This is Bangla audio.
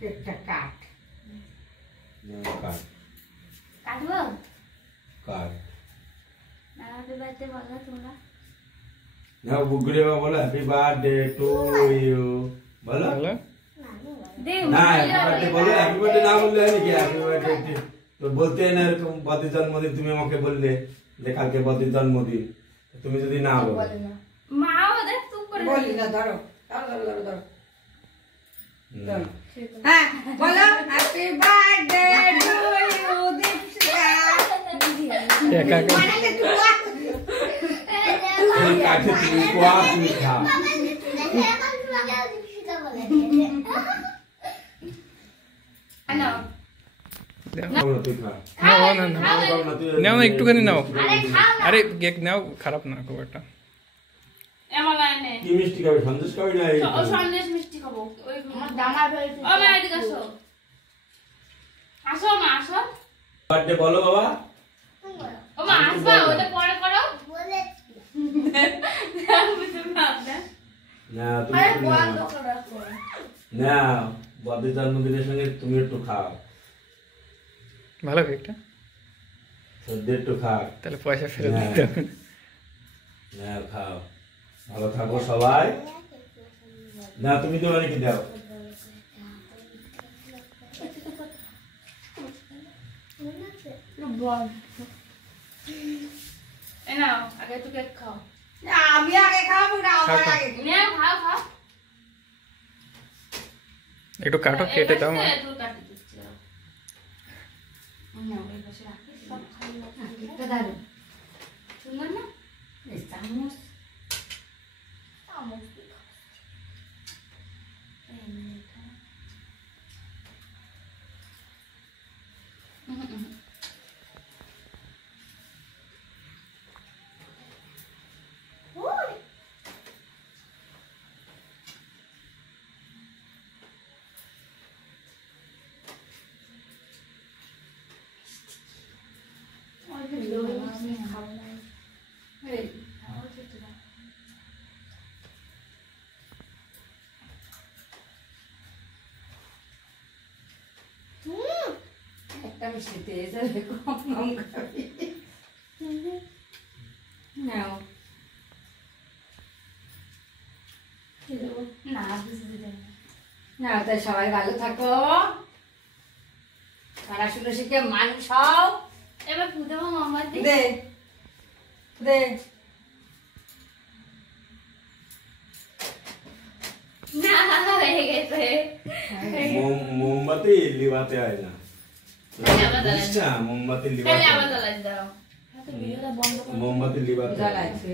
কেকটা কাট। কাটবো? কাট। হ্যাপি বার্থডে বলো তোমরা। নাও বুগড়ে বলো হ্যাপি বার্থডে টু ইউ বলো। না হ্যাপি বার্থডে বলো, হ্যাপি বার্থডে না বললে হয় নাকি? হ্যাপি বার্থডে তো বলতে না, এরকম বার্থডে জন্মদিন তুমি আমাকে বললে যে কালকে বার্থডে জন্মদিন, তুমি যদি না বলো মা ওদের চুপ করে বলি না, ধরো ধরো ধরো ধরো। হ্যাঁ বলো হ্যাপি বার্থডে টু ইউ দীপশিকা। একা একা এই কাছে তুমি কোয়া তুমি খা। নাও নাও তুই খা। নাও না না নাও না তুই নাও না একটুখানি নাও। আরে খাও না। আরে কেক নাও, খারাপ না খুব একটা। এমন লাইনে কি মিষ্টি খাবে? সন্দেশ খাবে না? এই ও সন্দেশ মিষ্টি খাবো। ওই আমার জামা ফেলতে ও মা এদিকে আসো। আসো মা আসো। বার্থডে বলো বাবা। ও মা আসবা, ওটা পরে করো বলে না তুমি না বার্থডে জন্মদিনের সঙ্গে তুমি একটু খাও, ভালো কেকটা, সদ্য একটু খাও। তাহলে পয়সা ফেরত দিতে হবে। না খাও, ভালো থাকো সবাই। না তুমি তো অনেক দাও। এ নাও আগে তো কেক খাও। আমি আগে খাবো না, আমার আগে। নাও খাও খাও। একটু কাটো, কেটে দাও মা। তুই কাটি দিচ্ছি। নাও এই পাশে রাখি, সব খাই না। কেকটা দাও। সুন্দর না? এই চামচ। চামচ দিয়ে খাও। এই মিঠা। একটা মিষ্টি দিয়ে যাবে, কম কম খাবি। নাও। না বুঝতে দেন না তাই সবাই ভালো থাকো, পড়াশোনা শিখে মানুষ হও। এবার ফুটাবো মোমবাতি। দে দে। না হয়ে গেছে। মোমবাতি লিবাতে হয় না, তাহলে আবার জ্বালাই। বুঝছা? মোমবাতি তাহলে লিবাতে আবার জ্বালাই দাও। হ্যাঁ তো ভিডিওটা বন্ধ করো। মোমবাতি লিবাতে হয় না। জ্বালাইছে